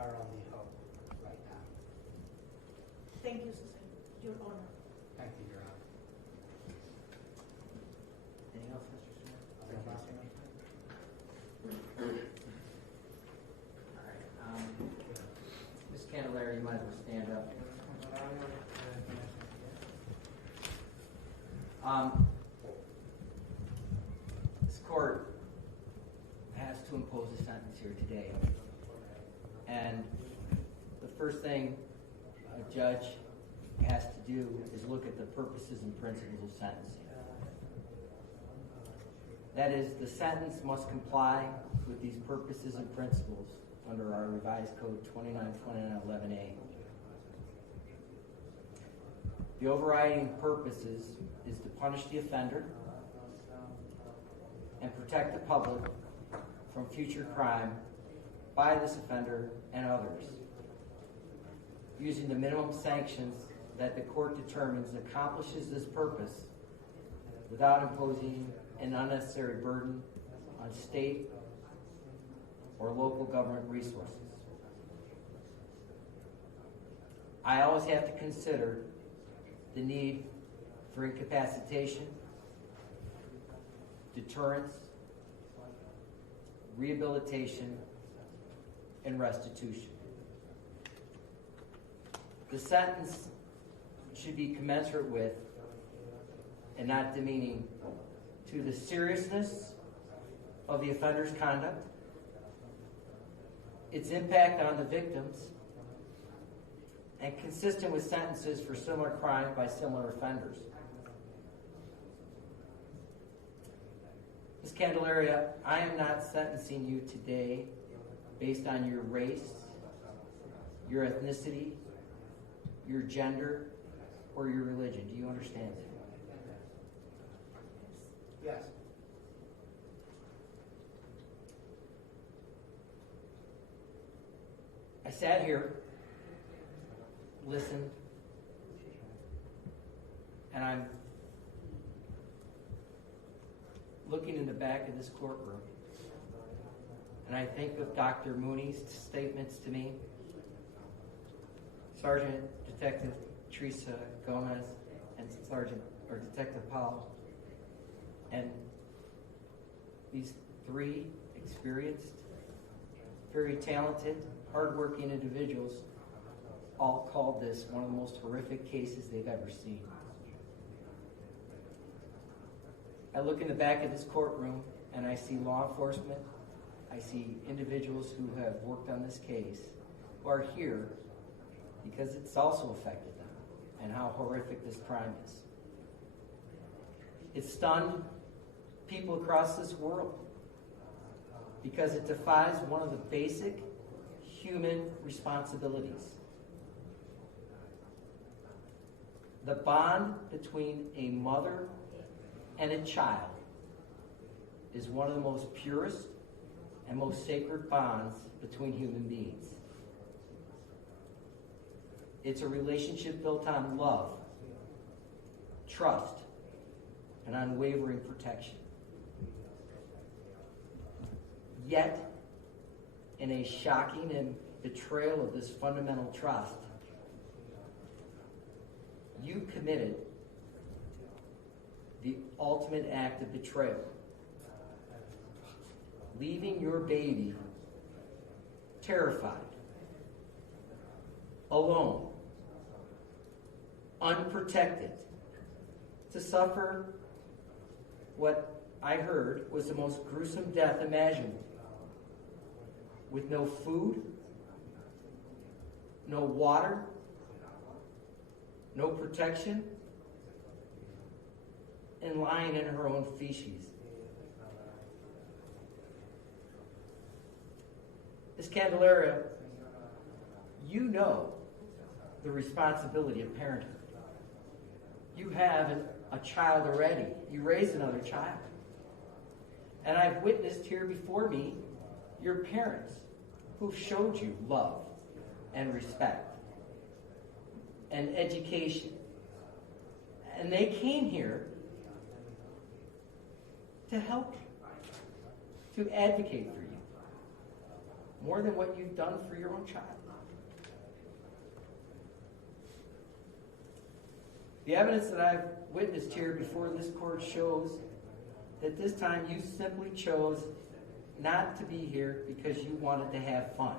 our only hope right now. Thank you, Susan. Your Honor. Thank you, Your Honor. Anything else, Mr. Smith? All right. Ms. Candelaria, you might as well stand up. This court has to impose a sentence here today. And the first thing a judge has to do is look at the purposes and principles of sentencing. That is, the sentence must comply with these purposes and principles under our revised code 292911A. The overriding purpose is to punish the offender and protect the public from future crime by this offender and others, using the minimum sanctions that the court determines accomplishes this purpose without imposing an unnecessary burden on state or local government resources. I always have to consider the need for incapacitation, deterrence, rehabilitation, and restitution. The sentence should be commensurate with and not demeaning to the seriousness of the offender's conduct, its impact on the victims, and consistent with sentences for similar crimes by similar offenders. Ms. Candelaria, I am not sentencing you today based on your race, your ethnicity, your gender, or your religion. Do you understand that? Yes. I sat here, listened, and I'm looking in the back of this courtroom, and I think of Dr. Mooney's statements to me, Sergeant Detective Teresa Gomez, and Detective Powell, and these three experienced, very talented, hardworking individuals all called this one of the most horrific cases they've ever seen. I look in the back of this courtroom and I see law enforcement, I see individuals who have worked on this case, who are here because it's also affected them and how horrific this crime is. It stunned people across this world because it defies one of the basic human responsibilities. The bond between a mother and a child is one of the most purest and most sacred bonds between human beings. It's a relationship built on love, trust, and unwavering protection. Yet, in a shocking and betrayal of this fundamental trust, you committed the ultimate act of betrayal, leaving your baby terrified, alone, unprotected, to suffer what I heard was the most gruesome death imaginable, with no food, no water, no protection, and lying in her own feces. Ms. Candelaria, you know the responsibility of parenthood. You have a child already. You raised another child. And I've witnessed here before me your parents who've showed you love and respect and education. And they came here to help you, to advocate for you. more than what you've done for your own child. The evidence that I've witnessed here before this court shows that this time you simply chose not to be here because you wanted to have fun.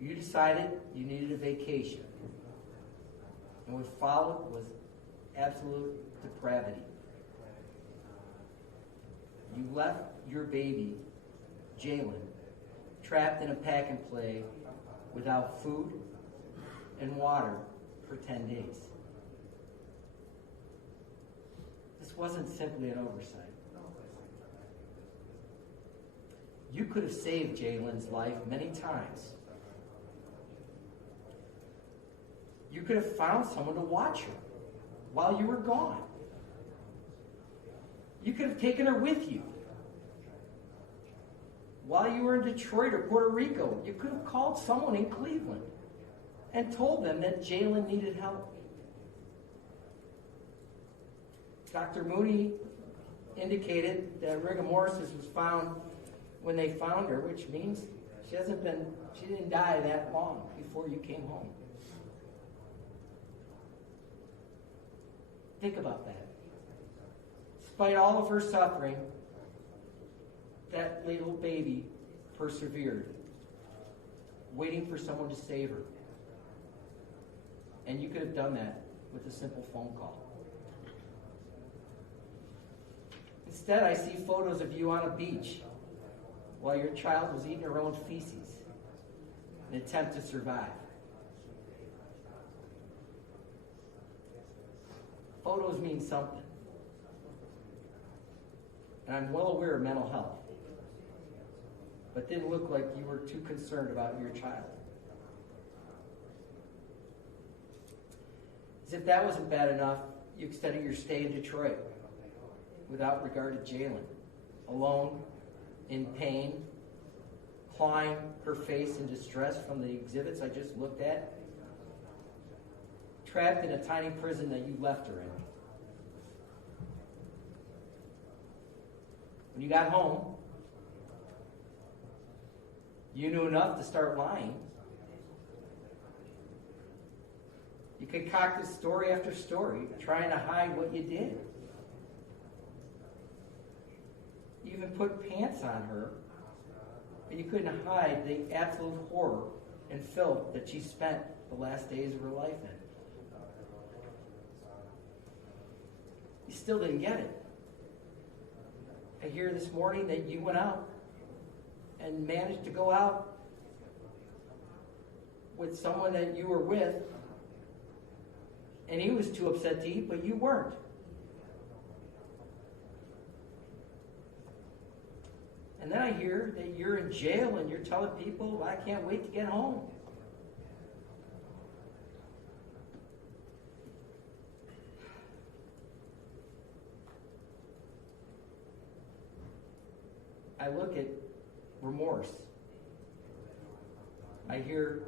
You decided you needed a vacation. And what followed was absolute depravity. You left your baby, Jalen, trapped in a pack and play without food and water for 10 days. This wasn't simply an oversight. You could have saved Jalen's life many times. You could have found someone to watch her while you were gone. You could have taken her with you. While you were in Detroit or Puerto Rico, you could have called someone in Cleveland and told them that Jalen needed help. Dr. Mooney indicated that rigor mortis was found when they found her, which means she didn't die that long before you came home. Think about that. Despite all of her suffering, that little baby persevered, waiting for someone to save her. And you could have done that with a simple phone call. Instead, I see photos of you on a beach while your child was eating her own feces in an attempt to survive. Photos mean something. And I'm well aware of mental health, but didn't look like you were too concerned about your child. As if that wasn't bad enough, you extended your stay in Detroit without regard to Jalen, alone, in pain, clawing her face in distress from the exhibits I just looked at, trapped in a tiny prison that you left her in. When you got home, you knew enough to start lying. You concocted story after story, trying to hide what you did. You even put pants on her, but you couldn't hide the absolute horror and filth that she spent the last days of her life in. You still didn't get it. I hear this morning that you went out and managed to go out with someone that you were with, and he was too upset to eat, but you weren't. And then I hear that you're in jail and you're telling people, I can't wait to get home. I look at remorse. I hear,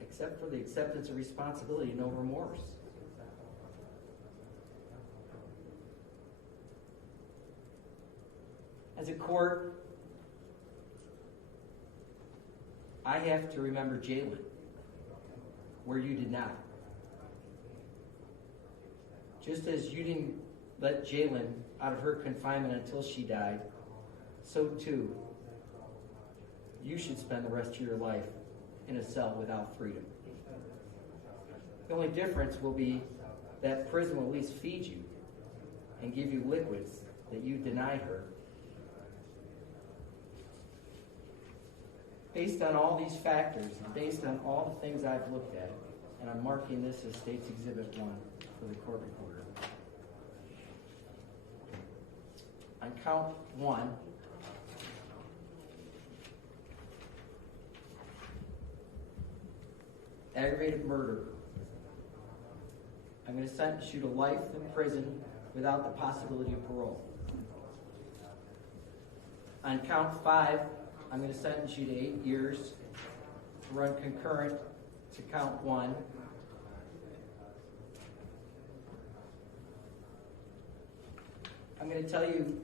except for the acceptance of responsibility, no remorse. As a court, I have to remember Jalen, where you did not. Just as you didn't let Jalen out of her confinement until she died, so too, you should spend the rest of your life in a cell without freedom. The only difference will be that prison will at least feed you and give you liquids that you denied her. Based on all these factors, and based on all the things I've looked at, and I'm marking this as State's Exhibit 1 for the court reporter. On count 1, aggravated murder, I'm going to sentence you to life in prison without the possibility of parole. On count 5, I'm going to sentence you to 8 years to run concurrent to count 1. I'm going to tell you